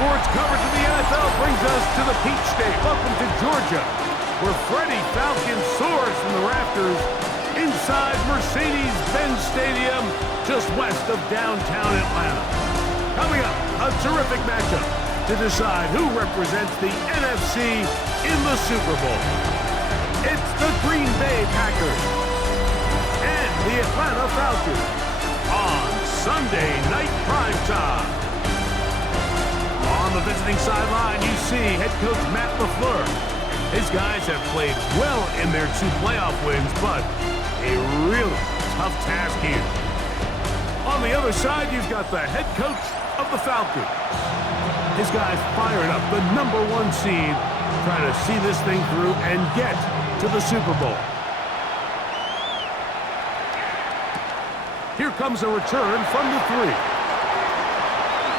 sports coverage of the NFL brings us to the Peach State. Welcome to Georgia, where Freddie Falcon soars from the rafters inside Mercedes-Benz Stadium, just west of downtown Atlanta. Coming up, a terrific matchup to decide who represents the NFC in the Super Bowl. It's the Green Bay Packers and the Atlanta Falcons on Sunday Night Primetime. On the visiting sideline, you see head coach Matt LaFleur. His guys have played well in their 2 playoff wins, but a really tough task here. On the other side, you've got the head coach of the Falcons. His guys firing up the #1 seed, trying to see this thing through and get to the Super Bowl. Here comes a return from the 3.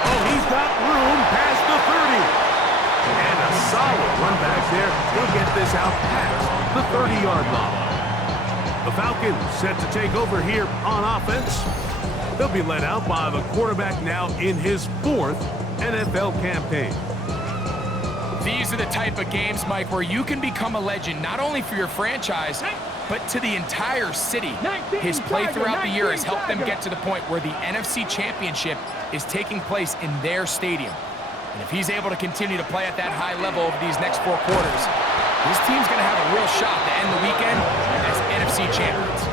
Oh, he's got room past the 30. And a solid run back there. He'll get this out past the 30-yard line. The Falcons set to take over here on offense. They'll be led out by the quarterback now in his 4th NFL campaign. These are the type of games, Mike, where you can become a legend, not only for your franchise, but to the entire city. His play throughout the year has helped them get to the point where the NFC Championship is taking place in their stadium. And if he's able to continue to play at that high level over these next 4 quarters, this team's going to have a real shot to end the weekend as NFC champions.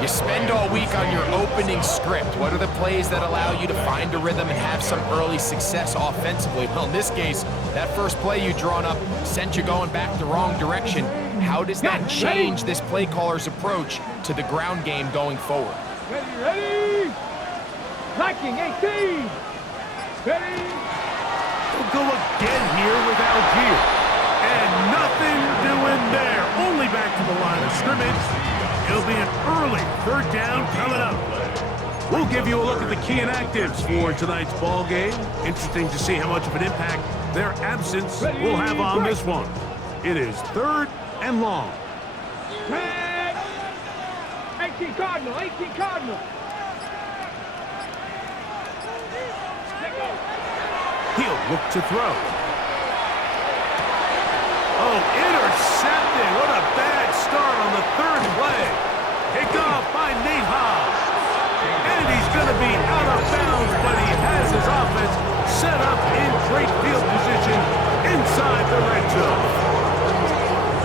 You spend all week on your opening script. What are the plays that allow you to find a rhythm and have some early success offensively? Well, in this case, that first play you drawn up sent you going back the wrong direction. How does that change this play caller's approach to the ground game going forward? Ready? Blocking 18. Ready? We'll go again here with Algier. And nothing doing there. Only back to the line of scrimmage. It'll be an early 3rd down coming up. We'll give you a look at the key inactives for tonight's ball game. Interesting to see how much of an impact their absence will have on this one. It is 3rd and long. 18 Cardinal, 18 Cardinal. He'll look to throw. Oh, intercepted. What a bad start on the 3rd play. Pick off by Nate Hobbs. And he's going to be out of bounds, but he has his offense set up in great field position inside the red zone.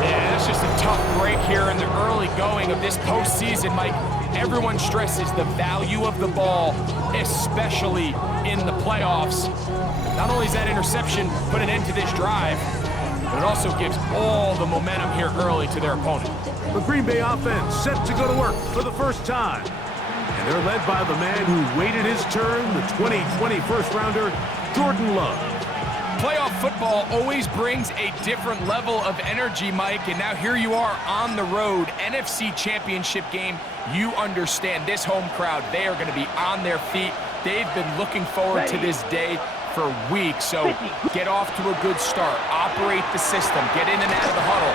Yeah, that's just a tough break here in the early going of this postseason, Mike. Everyone stresses the value of the ball, especially in the playoffs. Not only is that interception put an end to this drive, but it also gives all the momentum here early to their opponent. The Green Bay offense set to go to work for the first time. And they're led by the man who waited his turn, the 2020 first-rounder, Jordan Love. Playoff football always brings a different level of energy, Mike, and now here you are on the road, NFC Championship game. You understand this home crowd, they are going to be on their feet. They've been looking forward to this day for weeks, so get off to a good start, operate the system, get in and out of the huddle.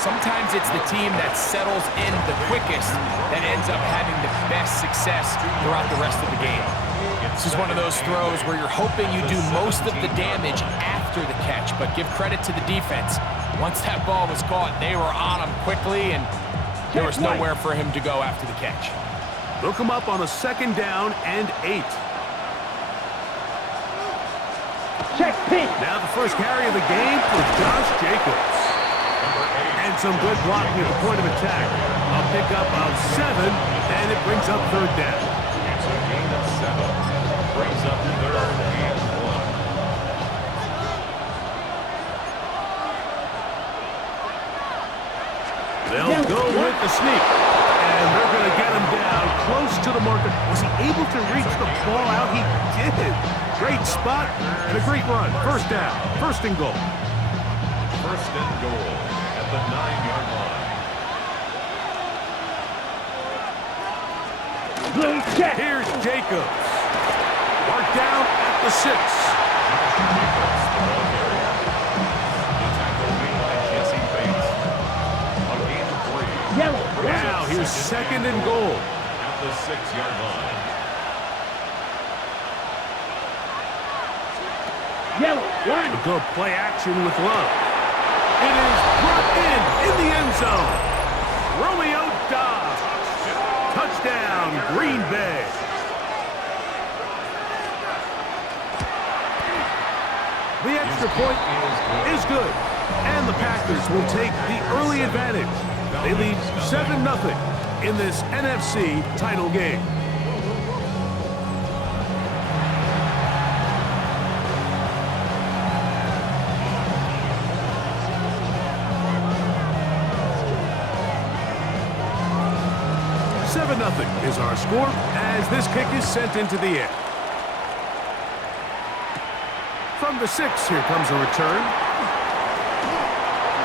Sometimes it's the team that settles in the quickest that ends up having the best success throughout the rest of the game. This is one of those throws where you're hoping you do most of the damage after the catch, but give credit to the defense. Once that ball was caught, they were on him quickly, and there was nowhere for him to go after the catch. They'll come up on a 2nd down and 8. Check pitch. Now the first carry of the game for Josh Jacobs. And some good blocking at the point of attack. A pickup of 7, and it brings up 3rd down. It's a gain of 7. Brings up 3rd and 1. They'll go with the sneak. And they're going to get him down close to the marker. Was he able to reach the ball out? He did. Great spot and a great run. 1st down. 1st and goal. 1st and goal at the 9-yard line. Blue check. Here's Jacobs. Marked down at the 6. Yellow. Now here's 2nd and goal. At the 6-yard line. Yellow. Good play action with Love. It is brought in the end zone. Romeo Dobbs. Touchdown, Green Bay. The extra point is good, and the Packers will take the early advantage. They lead 7-0 in this NFC title game. Nothing is our score as this kick is sent into the air. From the 6, here comes a return.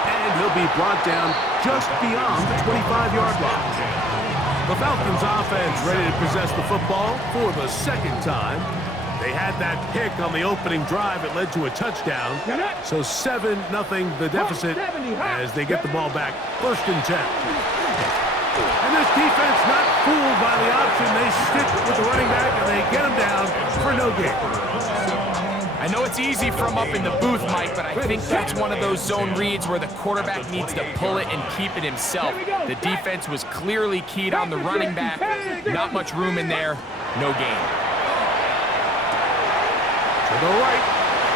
And he'll be brought down just beyond the 25-yard line. The Falcons offense ready to possess the football for the second time. They had that pick on the opening drive. It led to a touchdown. So 7-0 the deficit as they get the ball back. 1st and 10. And this defense not fooled by the option. They stick with the running back, and they get him down for no gain. I know it's easy from up in the booth, Mike, but I think that's one of those zone reads where the quarterback needs to pull it and keep it himself. The defense was clearly keyed on the running back. Not much room in there. No gain. To the right,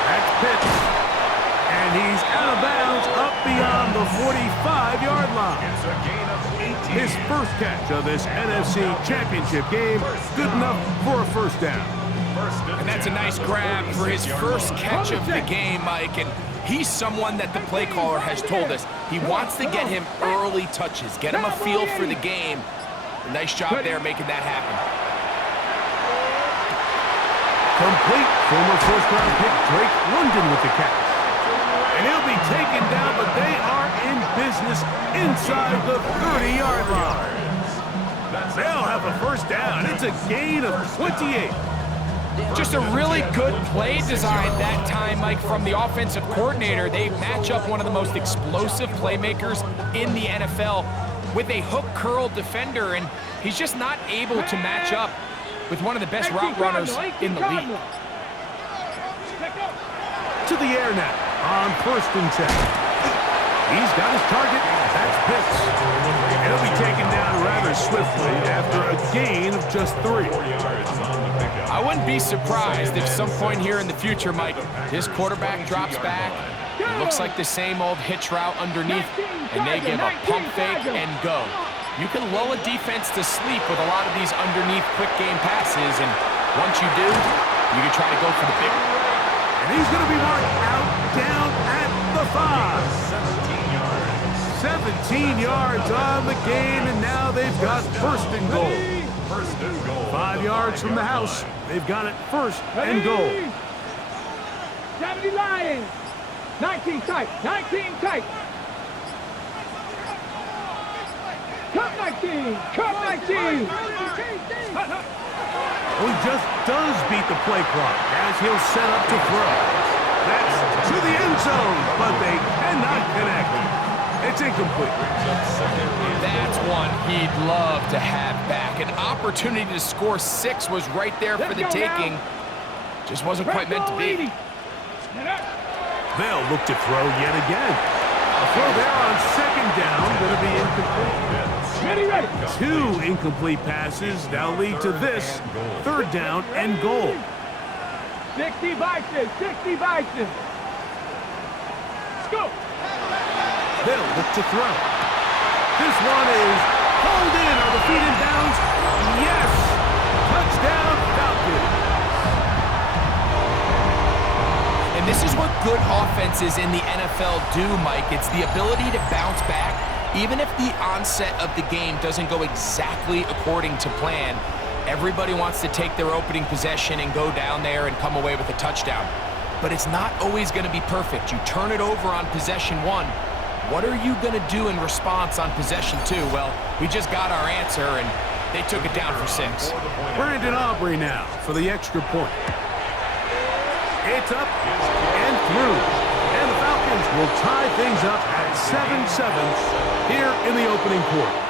that's Pitts. And he's out of bounds up beyond the 45-yard line. His first catch of this NFC Championship game, good enough for a first down. And that's a nice grab for his first catch of the game, Mike. And he's someone that the play caller has told us he wants to get him early touches, get him a feel for the game. A nice job there making that happen. Complete. Former first-round pick Drake London with the catch. And he'll be taken down, but they are in business inside the 30-yard line. They'll have a first down. It's a gain of 28. Just a really good play design that time, Mike, from the offensive coordinator. They match up one of the most explosive playmakers in the NFL with a hook curl defender, and he's just not able to match up with one of the best route runners in the league. To the air now. On 1st and 10. He's got his target. That's Pitts. He'll be taken down rather swiftly after a gain of just 3. I wouldn't be surprised if some point here in the future, Mike, this quarterback drops back. It looks like the same old hitch route underneath, and they give a pump fake and go. You can lull a defense to sleep with a lot of these underneath quick game passes, and once you do, you can try to go for the big one. And he's going to be marked out down at the 5. 17 yards on the game, and now they've got 1st and goal. 5 yards from the house. They've got it 1st and goal. 70 Lions. 19 tight. 19 tight. Cut 19. Cut 19. Well, he just does beat the play clock as he'll set up to throw. That's to the end zone, but they cannot connect. It's incomplete. That's one he'd love to have back. An opportunity to score 6 was right there for the taking. Just wasn't quite meant to be. They'll look to throw yet again. A throw there on 2nd down, going to be incomplete. Ready. 2 incomplete passes now lead to this 3rd down and goal. 60 Bison. 60 Bison. Let's go. They'll look to throw. This one is pulled in. Are the feet in bounds? Yes. Touchdown, Falcons. And this is what good offenses in the NFL do, Mike. It's the ability to bounce back. Even if the onset of the game doesn't go exactly according to plan, everybody wants to take their opening possession and go down there and come away with a touchdown. But it's not always going to be perfect. You turn it over on possession 1. What are you going to do in response on possession 2? Well, we just got our answer, and they took it down for 6. Brandon Aubrey now for the extra point. It's up and through. And the Falcons will tie things up at 7-7 here in the opening quarter.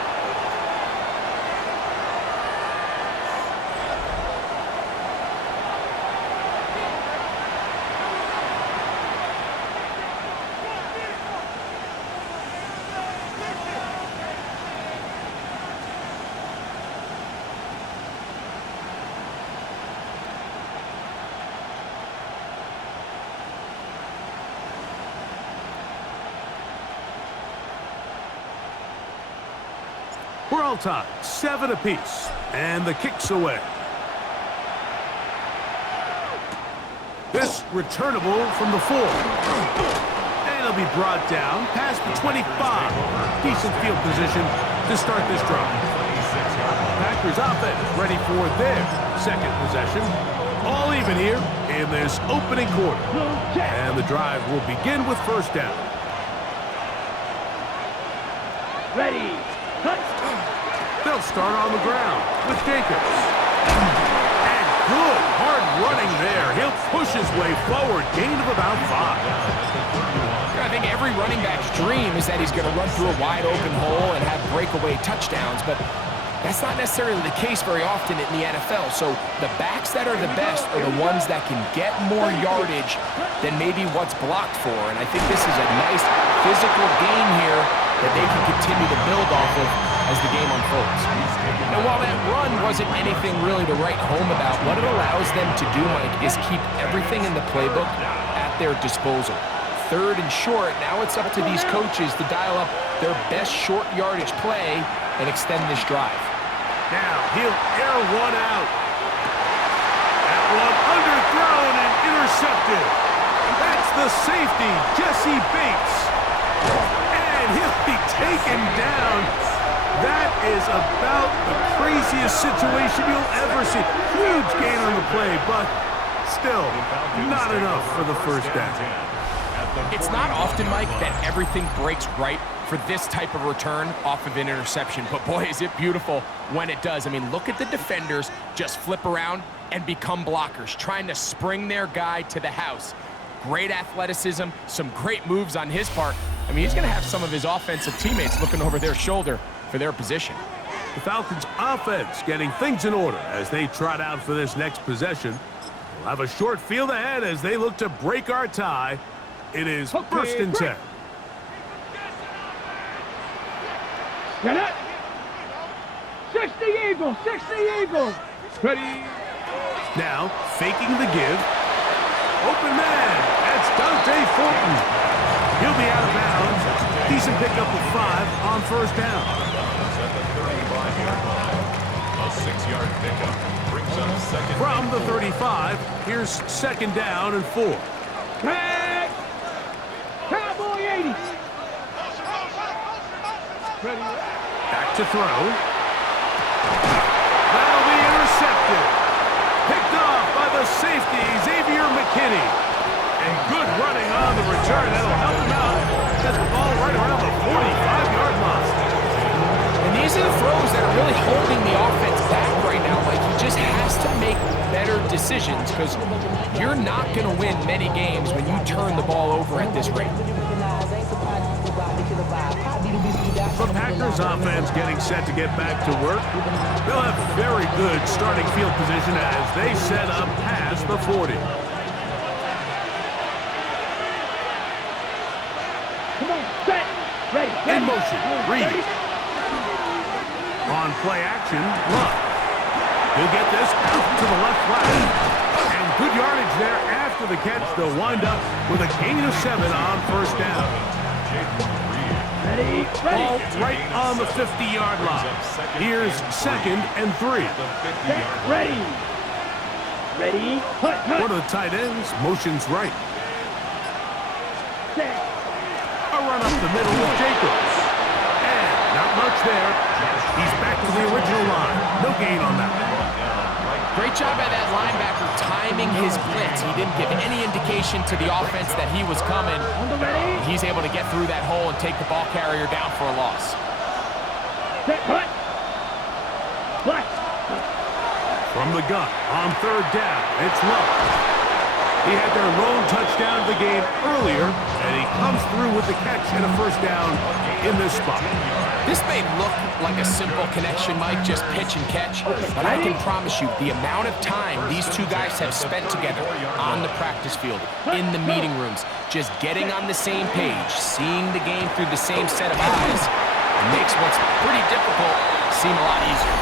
all tied, 7 apiece. And the kick's away. This returnable from the 4. And it'll be brought down past the 25. Decent field position to start this drive. Packers offense ready for their second possession. All even here in this opening quarter. And the drive will begin with first down. Ready. Cut. They'll start on the ground with Jacobs. And good hard running there. He'll push his way forward. Gain of about 5. I think every running back's dream is that he's going to run through a wide open hole and have breakaway touchdowns, but that's not necessarily the case very often in the NFL. So the backs that are the best are the ones that can get more yardage than maybe what's blocked for. And I think this is a nice physical game here that they can continue to build off of as the game unfolds. Now, while that run wasn't anything really to write home about, what it allows them to do, Mike, is keep everything in the playbook at their disposal. Third and short, now it's up to these coaches to dial up their best short yardage play and extend this drive. Now he'll air one out. That one underthrown and intercepted. That's the safety, Jesse Bates. And he'll be taken down. That is about the craziest situation you'll ever see. Huge gain on the play, but still not enough for the first down. It's not often, Mike, that everything breaks right for this type of return off of an interception, but boy, is it beautiful when it does. I mean, look at the defenders just flip around and become blockers, trying to spring their guy to the house. Great athleticism, some great moves on his part. I mean, he's going to have some of his offensive teammates looking over their shoulder for their position. The Falcons' offense getting things in order as they trot out for this next possession. We'll have a short field ahead as they look to break our tie. It is first and 10. Get it. 60 Eagles, 60 Eagles. Ready. Now, faking the give. Open man. That's Dante Fulton. He'll be out of bounds. Decent pickup of 5 on first down. At the 35-yard line. A 6-yard pickup brings up second. From the 35, here's second down and 4. Back. Cowboy 80. Ready. Back to throw. That'll be intercepted. Picked off by the safety, Xavier McKinney. And good running on the return. That'll help him out. Gets the ball right around the 45-yard line. And these are the throws that are really holding the offense back right now. Like, he just has to make better decisions because you're not going to win many games when you turn the ball over at this rate. The Packers offense getting set to get back to work. They'll have very good starting field position as they set up past the 40. Come on, set. Ready. In motion, Reed. On play action, Luck. He'll get this out to the left flat. And good yardage there after the catch. They'll wind up with a gain of 7 on first down. Ready. Ball right on the 50-yard line. Here's second and 3. Ready. Ready. Hut. One of the tight ends motions right. Set. A run up the middle with Jacobs. And not much there. He's back to the original line. No gain on that. Great job by that linebacker timing his blitz. He didn't give any indication to the offense that he was coming. He's able to get through that hole and take the ball carrier down for a loss. Set. Hut. What? From the gun on third down, it's Luck. He had their lone touchdown of the game earlier, and he comes through with the catch and a first down in this spot. This may look like a simple connection, Mike, just pitch and catch, but I can promise you the amount of time these two guys have spent together on the practice field, in the meeting rooms, just getting on the same page, seeing the game through the same set of eyes, makes what's pretty difficult seem a lot easier.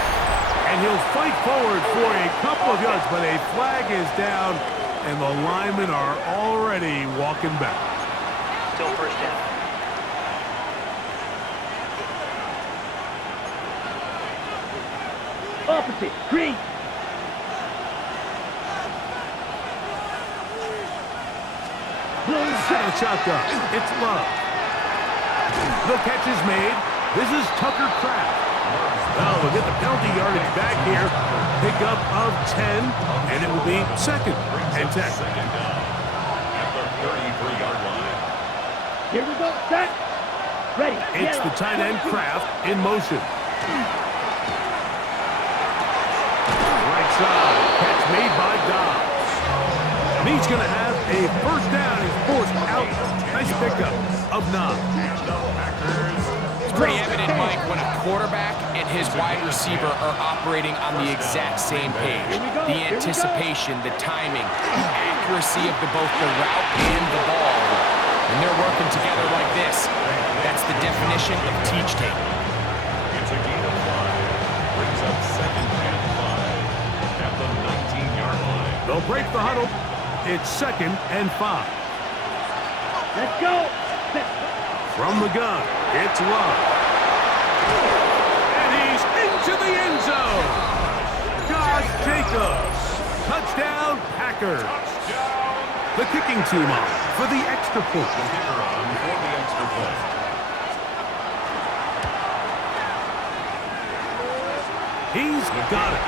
And he'll fight forward for a couple of yards, but a flag is down, and the linemen are already walking back. Still first down. Opposite. Green. Blue. Set a shotgun. It's Love. The catch is made. This is Tucker Kraft. Well, we'll get the penalty yardage back here. Pickup of 10, and it will be second and 10. Second down at the 33-yard line. Here we go. Set. Ready. It's the tight end Kraft in motion. Right side. Catch made by Dobbs. And he's going to have a first down. He's forced out. Nice pickup of 9. It's pretty evident, Mike, when a quarterback and his wide receiver are operating on the exact same page. The anticipation, the timing, the accuracy of both the route and the ball. And they're working together like this. That's the definition of teach tape. It's a gain of 5. Brings up second and 5 at the 19-yard line. They'll break the huddle. It's second and 5. Let's go. Set. From the gun, it's Love. And he's into the end zone. Josh Jacobs. Touchdown, Packers. The kicking team on for the extra point. The kicker on for the extra point. He's got it.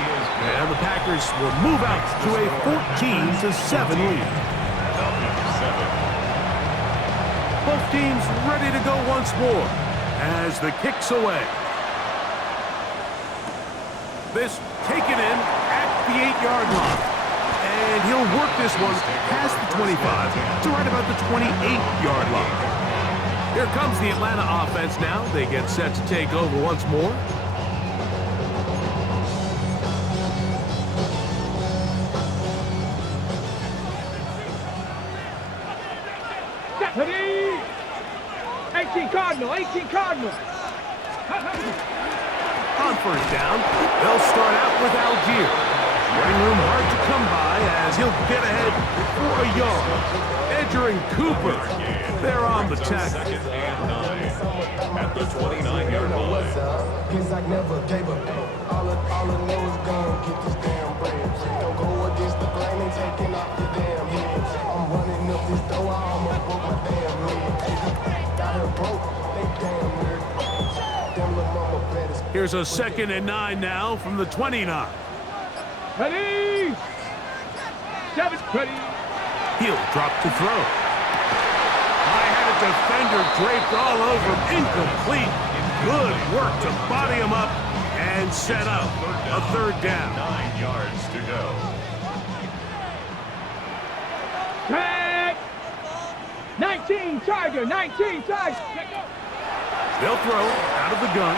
And the Packers will move out to a 14-7 lead. Both teams ready to go once more as the kick's away. This taken in at the 8-yard line. And he'll work this one past the 25 to right about the 28-yard line. Here comes the Atlanta offense now. They get set to take over once more. Ready. 18 Cardinal. 18 Cardinal. On first down, they'll start out with Algier. Running room hard to come by as he'll get ahead for a yard. Edger and Cooper, they're on the tackle. Second and 9 at the 29-yard line. Cause I never gave up. All I know is gonna get this damn bread. Don't go against the grain and taking off your damn head. I'm running up this door, I almost broke my damn leg. Got her broke, they damn weird. Damn little mama better. Here's a second and 9 now from the 29. Ready. 7. Ready. He'll drop to throw. I had a defender draped all over him. Incomplete. Good work to body him up and set up a third down. 9 yards to go. Tag. 19 Tiger. 19 Tiger. They'll throw out of the gun.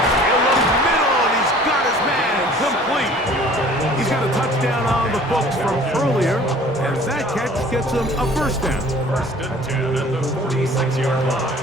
He'll look middle, and he's got his man complete. He's got a touchdown on the books from earlier, and that catch gets him a first down. First and 10 at the 46-yard line.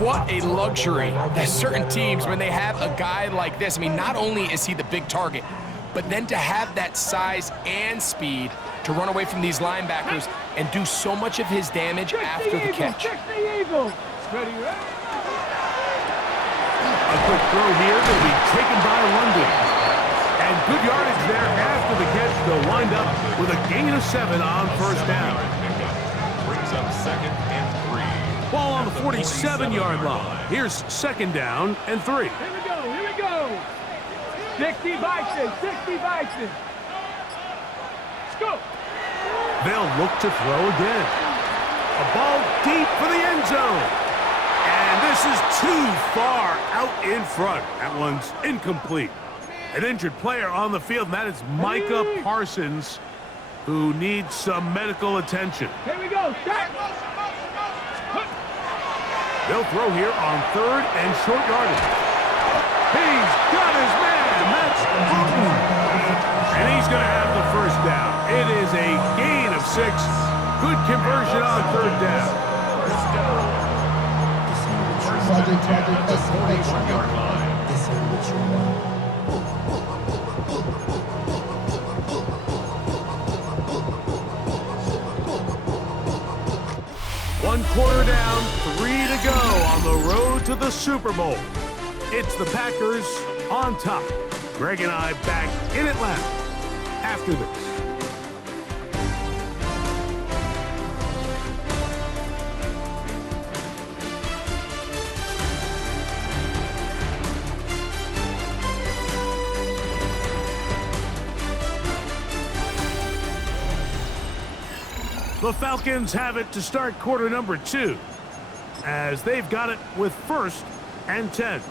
What a luxury that certain teams, when they have a guy like this, I mean, not only is he the big target, but then to have that size and speed to run away from these linebackers and do so much of his damage after the catch. Check the Eagle. Ready, ready. A quick throw here will be taken by London. And good yardage there after the catch. They'll wind up with a gain of 7 on first down. Brings up second and 3. Ball on the 47-yard line. Here's second down and 3. Here we go. Here we go. 60 Bison. 60 Bison. Let's go. They'll look to throw again. A ball deep for the end zone. And this is too far out in front. That one's incomplete. An injured player on the field, and that is Micah Parsons, who needs some medical attention. Here we go. Start. They'll throw here on third and short yardage. He's got his man. That's Bruton. And he's going to have the first down. It is a gain of 6. Good conversion on third down. First down. First and 10 at the 41-yard line. One quarter down, 3 to go. to the Super Bowl. It's the Packers on top. Greg and I back in Atlanta after this. The Falcons have it to start quarter number 2, as they've got it with 1st and 10.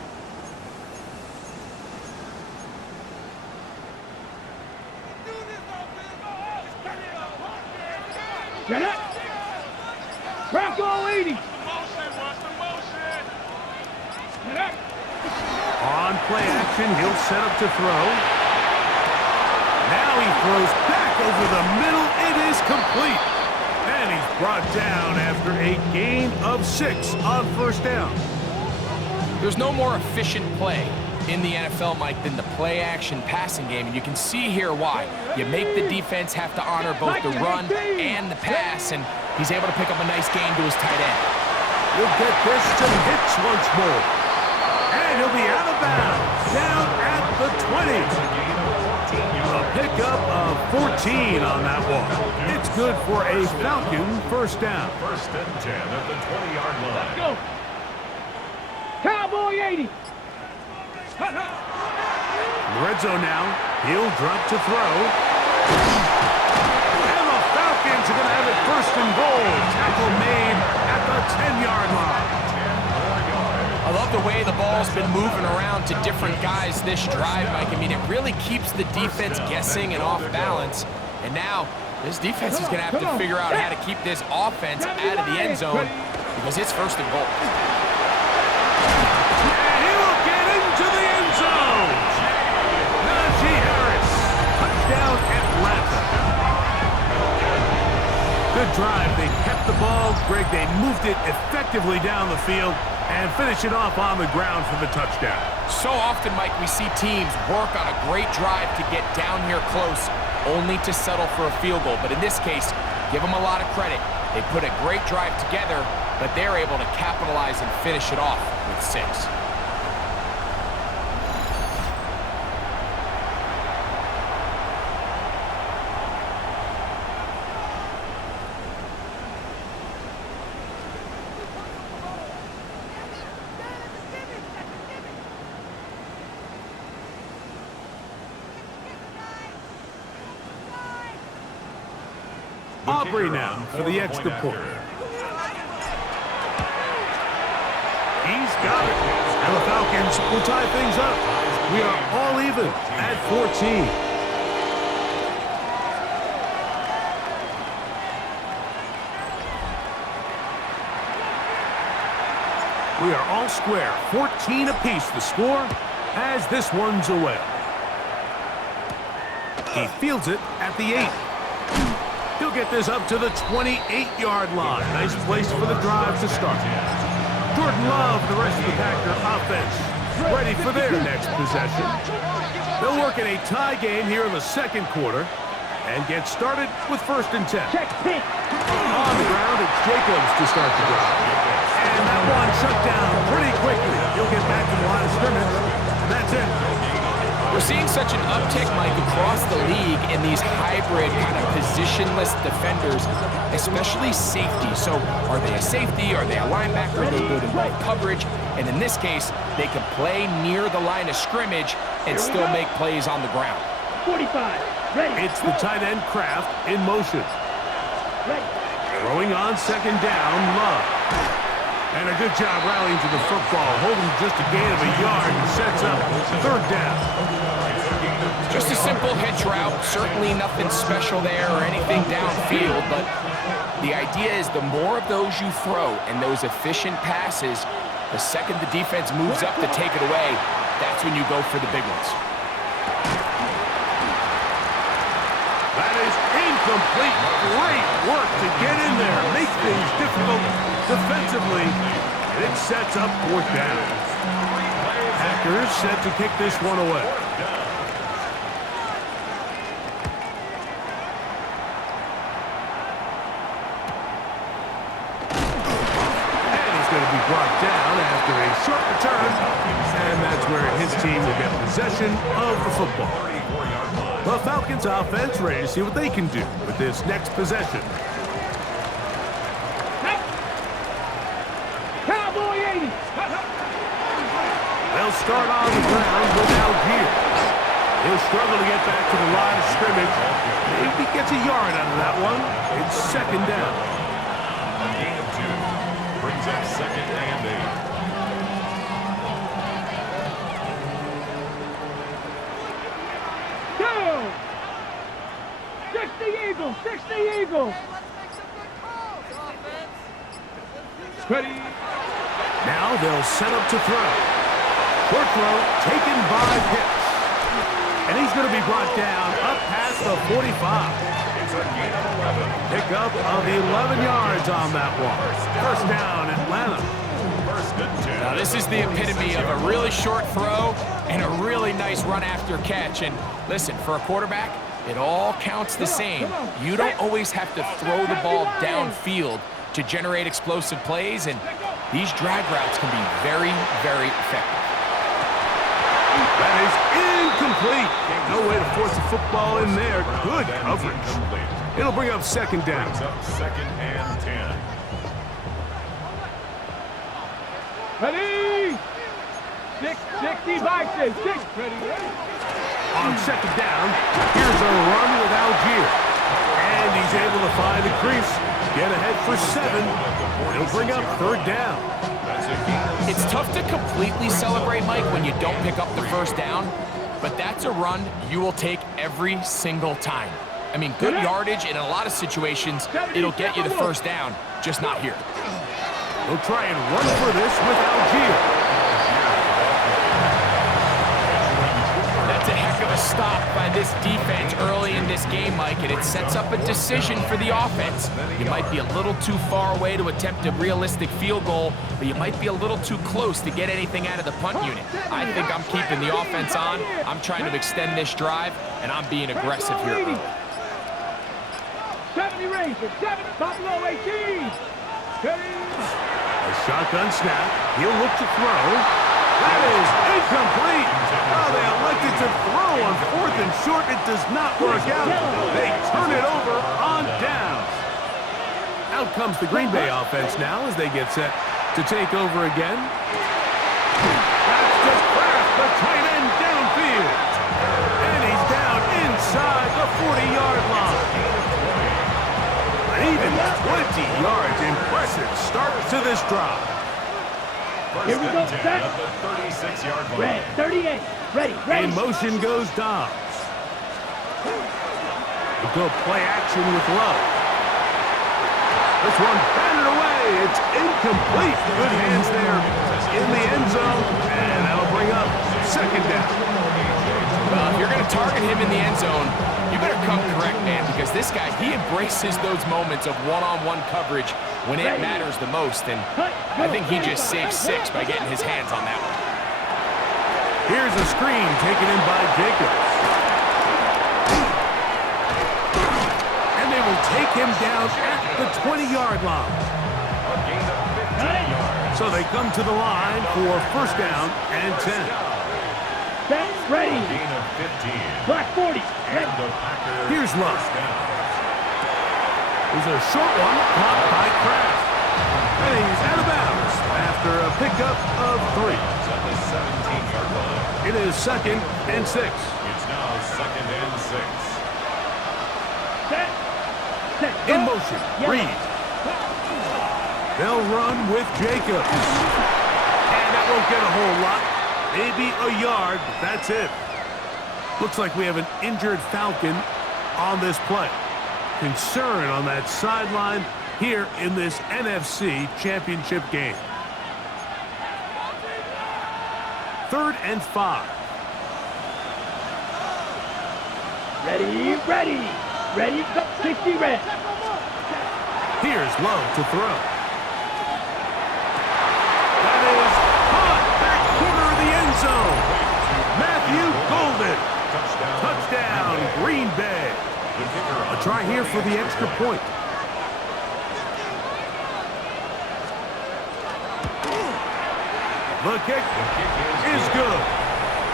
Get it! Bronco 80! Get it! On play action, he'll set up to throw. Now he throws back over the middle. It is complete. And he's brought down after a gain of 6 on 1st down. There's no more efficient play in the NFL, Mike, than the play-action passing game, and you can see here why. You make the defense have to honor both the run and the pass, and he's able to pick up a nice gain to his tight end. He'll get this to Hicks once more. And he'll be out of bounds, down at the 20. A pickup of 14 on that one. It's good for a Falcon 1st down. 1st and 10 at the 20-yard line. Let's go! Cowboy 80! Red zone now. He'll drop to throw. And the Falcons are going to have it 1st and goal. Tackle made at the 10-yard line. I love the way the ball's been moving around to different guys this drive, Mike. I mean, it really keeps the defense guessing and off balance. And now, this defense is going to have to figure out how to keep this offense out of the end zone because it's 1st and goal. And he will get into the end zone. Najee Harris, touchdown Atlanta. Good drive. They kept the ball. Greg, they moved it effectively down the field and finish it off on the ground for the touchdown. So often, Mike, we see teams work on a great drive to get down here close, only to settle for a field goal. But in this case, give them a lot of credit. They put a great drive together, but they're able to capitalize and finish it off with 6. Aubrey now for the extra point. He's got it. And the Falcons will tie things up. We are all even at 14. We are all square. 14 apiece the score as this one's away. He fields it at the 8. He'll get this up to the 28-yard line. Nice place for the drive to start. Jordan Love, the rest of the Packer offense, ready for their next possession. They'll work in a tie game here in the 2nd quarter and get started with 1st and 10. On the ground, it's Jacobs to start the drive. And that one shut down pretty quickly. He'll get back to the line of scrimmage, and that's it. We're seeing such an uptick, Mike, across the league in these hybrid kind of positionless defenders, especially safety. So are they a safety? Are they a linebacker? They're good in both coverage. And in this case, they can play near the line of scrimmage and still make plays on the ground. 45. Ready. It's the tight end Kraft in motion. Ready. Throwing on 2nd down, Love. And a good job rallying to the football, holding just a gain of a yard and sets up 3rd down. Just a simple hitch route, certainly nothing special there or anything downfield, but the idea is the more of those you throw and those efficient passes, the second the defense moves up to take it away, that's when you go for the big ones. That is incomplete. Great work to get in there, make things difficult defensively, and it sets up 4th down. Packers set to kick this one away. And he's going to be brought down after a short return, and that's where his team will get possession of the football. The Falcons offense ready to see what they can do with this next possession. Cowboy 80. They'll start on the ground with Algier. He'll struggle to get back to the line of scrimmage. Maybe gets a yard out of that one. It's second down. A gain of 2 brings up second and 8. Go! 60 Eagles, 60 Eagles. Ready. Now they'll set up to throw. Short throw taken by Pitts. And he's going to be brought down up past the 45. It's a gain of 11. Pickup of 11 yards on that one. First down, Atlanta. First and 10. Now, this is the epitome of a really short throw and a really nice run after catch. And listen, for a quarterback, it all counts the same. You don't always have to throw the ball downfield to generate explosive plays, and these drag routes can be very, very effective. That is incomplete. No way to force the football in there. Good coverage. It'll bring up second down. Brings up second and 10. Ready. 60 Bison, 6. Ready. On second down, here's a run with Algier. And he's able to find a crease. Get ahead for 7. He'll bring up third down. It's tough to completely celebrate, Mike, when you don't pick up the first down, but that's a run you will take every single time. I mean, good yardage, and in a lot of situations, it'll get you the first down, just not here. He'll try and run for this with Algier. That's a heck of a stop by this defense early in this game, Mike, and it sets up a decision for the offense. You might be a little too far away to attempt a realistic field goal, but you might be a little too close to get anything out of the punt unit. I think I'm keeping the offense on. I'm trying to extend this drive, and I'm being aggressive here. 70 Rangers, 7 Buffalo 18. A shotgun snap. He'll look to throw. That is incomplete. Oh, they elected to throw on 4th and short. It does not work out. They turn it over on down. Out comes the Green Bay offense now as they get set to take over again. That's to Kraft, the tight end downfield. And he's down inside the 40-yard line. But even 20 yards, impressive start to this drive. Here we go, set. At the 36-yard line. Red, 38. Ready. In motion goes Dobbs. We'll go play action with Love. This one batted away. It's incomplete. Good hands there in the end zone. And that'll bring up second down. Well, if you're going to target him in the end zone, you better come correct, man, because this guy, he embraces those moments of one-on-one coverage when it matters the most, and I think he just saved 6 by getting his hands on that one. Here's a screen taken in by Jacobs. And they will take him down at the 20-yard line. A gain of 15 yards. So they come to the line for first down and 10. Set, ready. Gain of 15. Black 40. And the Packers Here's Love. first down. There's a short one caught by Kraft. And he's out of bounds after a pickup of 3. At the 17-yard line. It is second and 6. It's now second and 6. Set. Set. In motion, Reed. They'll run with Jacobs. And that won't get a whole lot. Maybe a yard, but that's it. Looks like we have an injured Falcon on this play. Concern on that sideline here in this NFC Championship game. 3rd and 5. Ready. Ready, 60 red. Here's Love to throw. That is caught back corner of the end zone. Matthew Golden. Touchdown, Green Bay. A try here for the extra point. The kick is good.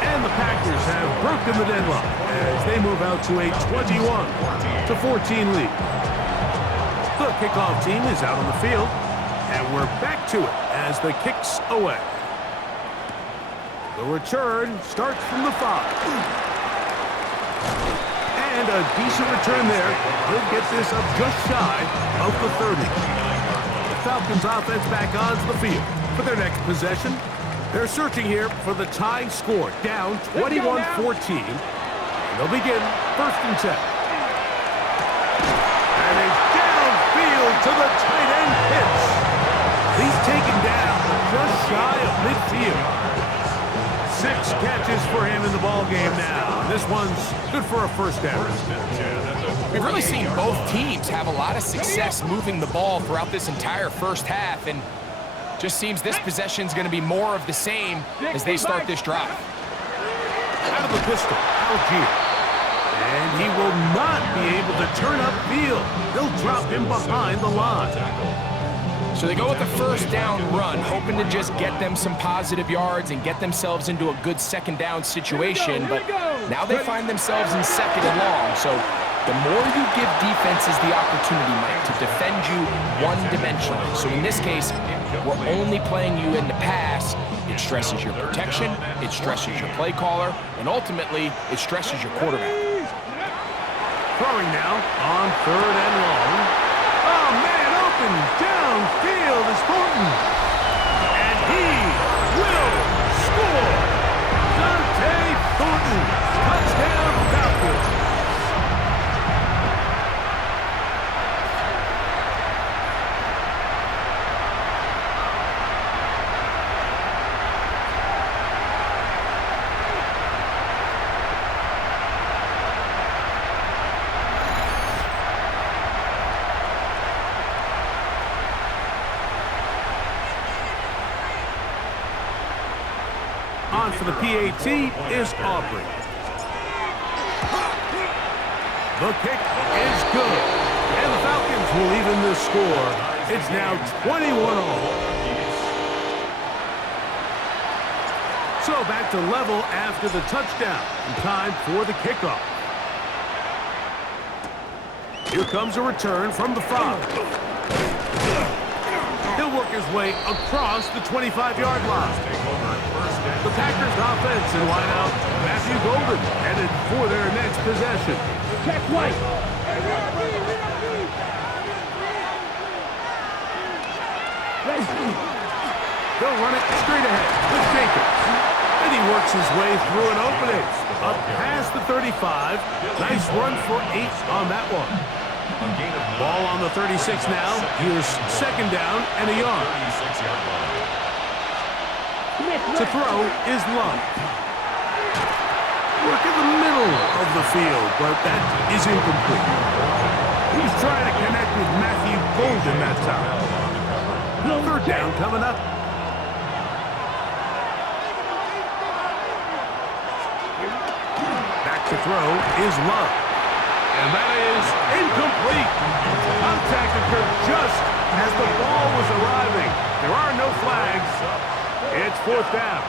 And the Packers have broken the deadlock as they move out to a 21-14 lead. The kickoff team is out on the field, and we're back to it as the kick's away. The return starts from the 5. And a decent return there. He'll get this up just shy of the 30. The Falcons offense back onto the field for their next possession. They're searching here for the tying score, down 21-14. And they'll begin 1st and 10. And it's downfield to the tight end Pitts. He's taken down just shy of midfield. 6 catches for him in the ball game now. And this one's good for a first down. We've really seen both teams have a lot of success moving the ball throughout this entire first half, and just seems this possession is going to be more of the same as they start this drive. Out of the pistol, Algier. And he will not be able to turn upfield. They'll drop him behind the line. So they go with the first down run, hoping to just get them some positive yards and get themselves into a good second down situation. But now they find themselves in 2nd and long. So the more you give defenses the opportunity, Mike, to defend you one-dimensionally. So in this case, we're only playing you in the pass. It stresses your protection, it stresses your play caller, and ultimately, it stresses your quarterback. Throwing now on 3rd and long. Oh, man, open downfield is Thornton. And he will score. Dante Thornton, touchdown Falcons. On for the PAT is Aubrey. The kick is good. And the Falcons will even the score. It's now 21-all. So back to level after the touchdown. And time for the kickoff. Here comes a return from the 5. He'll work his way across the 25-yard line. The Packers offense in wideout. Matthew Golden headed for their next possession. Check White. They'll run it straight ahead with Jacobs. And he works his way through an opening. Up past the 35. Nice run for 8 on that one. Ball on the 36 now. Here's 2nd down and a yard. To throw is Love. Work in the middle of the field, but that is incomplete. He's trying to connect with Matthew Golden that time. 3rd down coming up. Back to throw is Love. And that is incomplete. Contact occurred just as the ball was arriving. There are no flags. It's 4th down.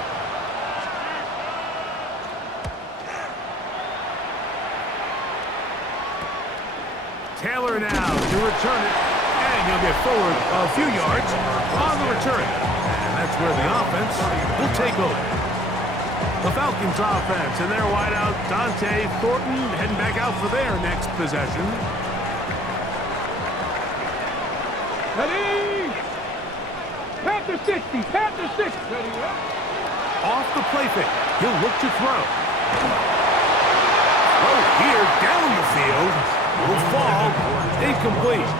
Taylor now to return it. And he'll get forward a few yards on the return. And that's where the offense will take over. The Falcons offense and their wideout, Dante Thornton, heading back out for their next possession. Ready? Panther 60, Panther 60. Ready, Off the play fake, he'll look to throw. Oh, here, down the field. Will fall, incomplete.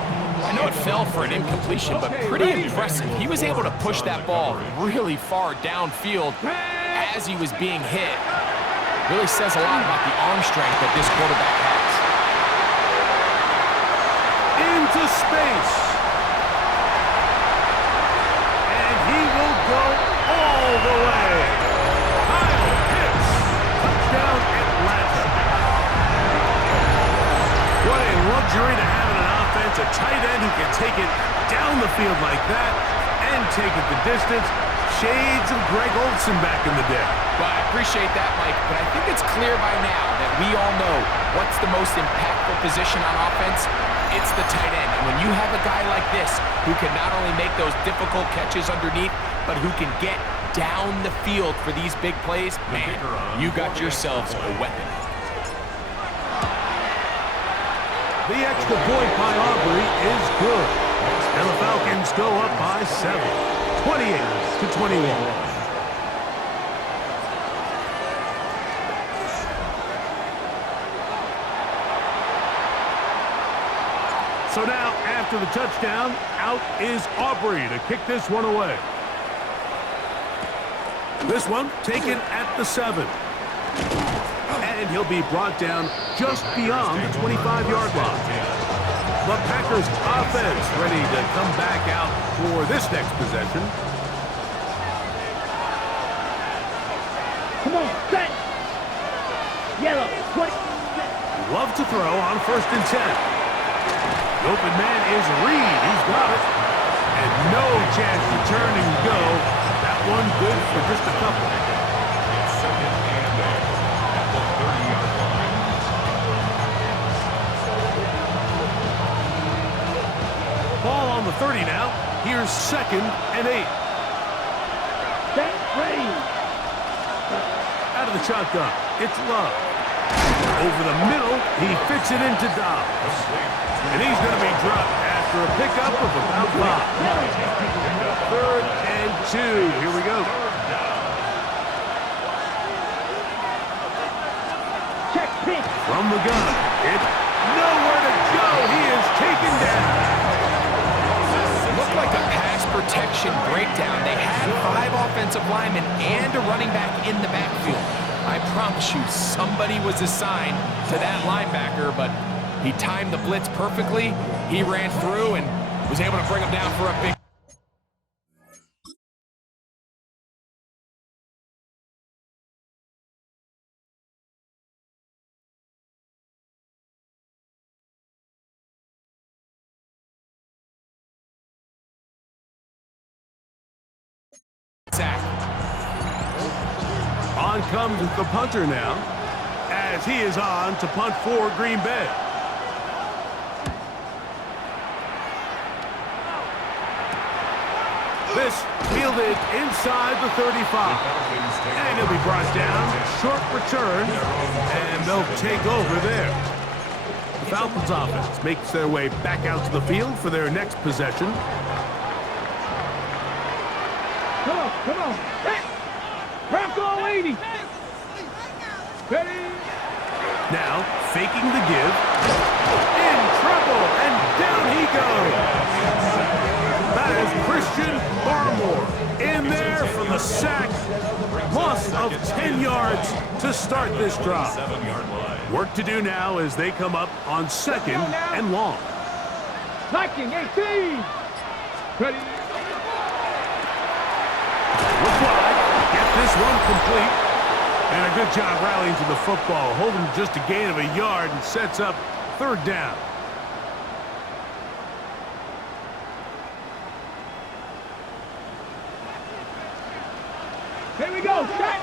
I know it fell for an incompletion, but pretty impressive. He was able to push that ball really far downfield as he was being hit. Really says a lot about the arm strength that this quarterback has. Into space. And he will go all the way. Kyle Pitts, touchdown Atlanta. What a luxury to have in an offense, a tight end who can take it down the field like that and take it the distance. shades of Greg Olsen back in the day. Well, I appreciate that, Mike, but I think it's clear by now that we all know what's the most impactful position on offense. It's the tight end. And when you have a guy like this who can not only make those difficult catches underneath, but who can get down the field for these big plays, man, you got yourselves a weapon. The extra point by Aubrey is good. And the Falcons go up by 7, 28-21. So now, after the touchdown, out is Aubrey to kick this one away. This one taken at the 7. And he'll be brought down just beyond the 25-yard line. The Packers offense ready to come back out for this next possession. Come on, set. Yellow, 20. Love to throw on 1st and 10. The open man is Reed. He's got it. And no chance to turn and go. That one good for just a couple. It's 2nd and 8 at the 30-yard line. Ball on the 30 now. Here's 2nd and 8. Set, ready. Out of the shotgun. It's Love. Over the middle, he fits it into Dobbs. And he's going to be dropped after a pickup of about 5. 3rd and 2. Here we go. Check pitch. From the gun. It's nowhere to go. He is taken down. Looked like a pass protection breakdown. They had 5 offensive linemen and a running back in the backfield. I promise you, somebody was assigned to that linebacker, but he timed the blitz perfectly. He ran through and was able to bring him down for a big sack. On comes the punter now, as he is on to punt for Green Bay. This fielded inside the 35. And he'll be brought down. Short return, and they'll take over there. The Falcons offense makes their way back out to the field for their next possession. Come on. Set. Bronco 80. Ready. Now, faking the give. In trouble, and down he goes. That is Christian Barmore in there for the sack. Loss of 10 yards to start this drive. 7-yard line. Work to do now as they come up on 2nd and long. Viking 18. Ready. Look wide. Get this one complete. And a good job rallying to the football. Holding just a gain of a yard and sets up 3rd down. Here we go. Set.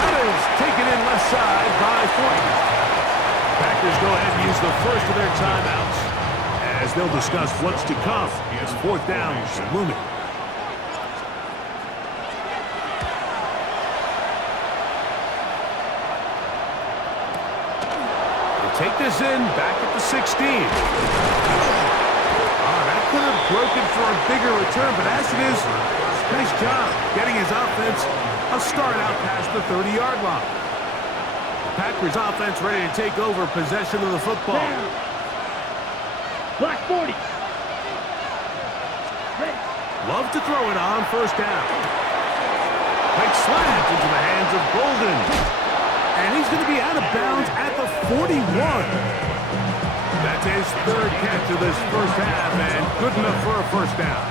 That is taken in left side by Thornton. Packers go ahead and use the first of their timeouts as they'll discuss what's to come as 4th down is looming. They'll take this in back at the 16. That could have broken for a bigger return, but as it is, nice job getting his offense a start out past the 30-yard line. The Packers offense ready to take over possession of the football. Black 40. Ready. Love to throw it on 1st down. Quick slant into the hands of Golden. And he's going to be out of bounds at the 41. That's his 3rd catch of this first half, and good enough for a 1st down.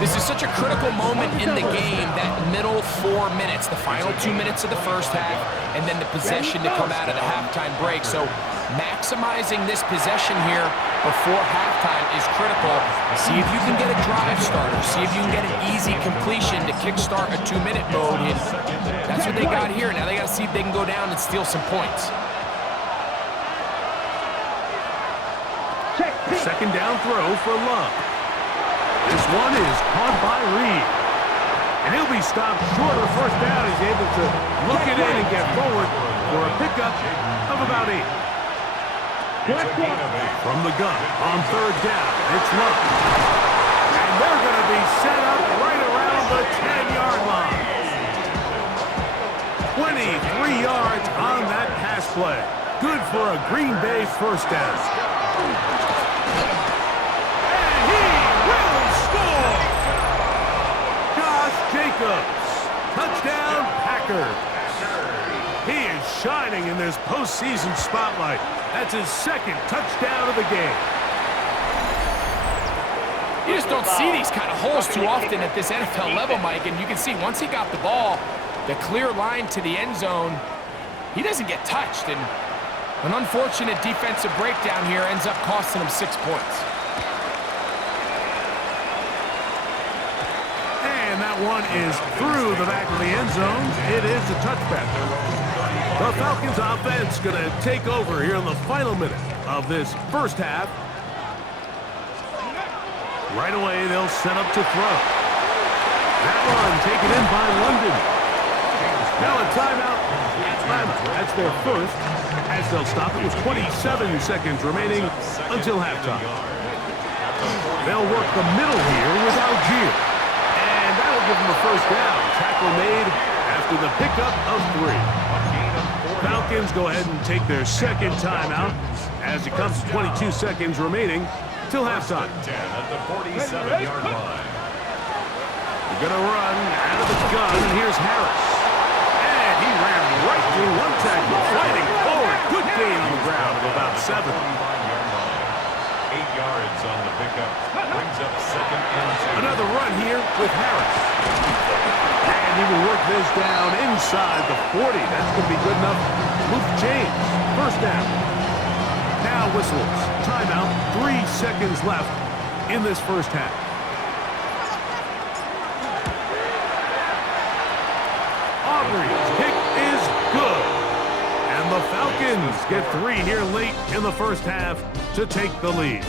This is such a critical moment in the game, that middle 4 minutes, the final 2 minutes of the first half, and then the possession to come out of the halftime break. So Maximizing this possession here before halftime is critical. See if you can get a drive starter. See if you can get an easy completion to kickstart a 2-minute mode. And that's what they got here. Now they got to see if they can go down and steal some points. Second down throw for Love. This one is caught by Reed. And he'll be stopped short of first down. He's able to look it in and get forward for a pickup of about 8. From the gun on third down, it's Love. And they're going to be set up right around the 10-yard line. 23 yards on that pass play. Good for a Green Bay first down. And he will score! Josh Jacobs, touchdown Packers. He is shining in this postseason spotlight. That's his second touchdown of the game. You just don't see these kind of holes too often at this NFL level, Mike, and you can see once he got the ball, the clear line to the end zone, he doesn't get touched, and an unfortunate defensive breakdown here ends up costing him 6 points. And that one is through the back of the end zone. It is a touchback. The Falcons offense going to take over here in the final minute of this first half. Right away, they'll set up to throw. That one taken in by London. Now a timeout. Atlanta. That's their first. As they'll stop it with 27 seconds remaining until halftime. They'll work the middle here with Algier. And that'll give them a first down. Tackle made after the pickup of 3. Falcons go ahead and take their second timeout as it comes to 22 seconds remaining till halftime. 10 at the 47-yard line. They're going to run out of the gun, and here's Harris. And he ran right through one tackle, fighting forward. Good gain on the ground of about 7. 45-yard line. 8 yards on the pickup. Brings up second and 2. Another run here with Harris. And he will work this down inside the 40. That's going to be good enough to move the chains. First down. Now whistles. Timeout. 3 seconds left in this first half. Aubrey's kick is good. And the Falcons get 3 here late in the first half to take the lead.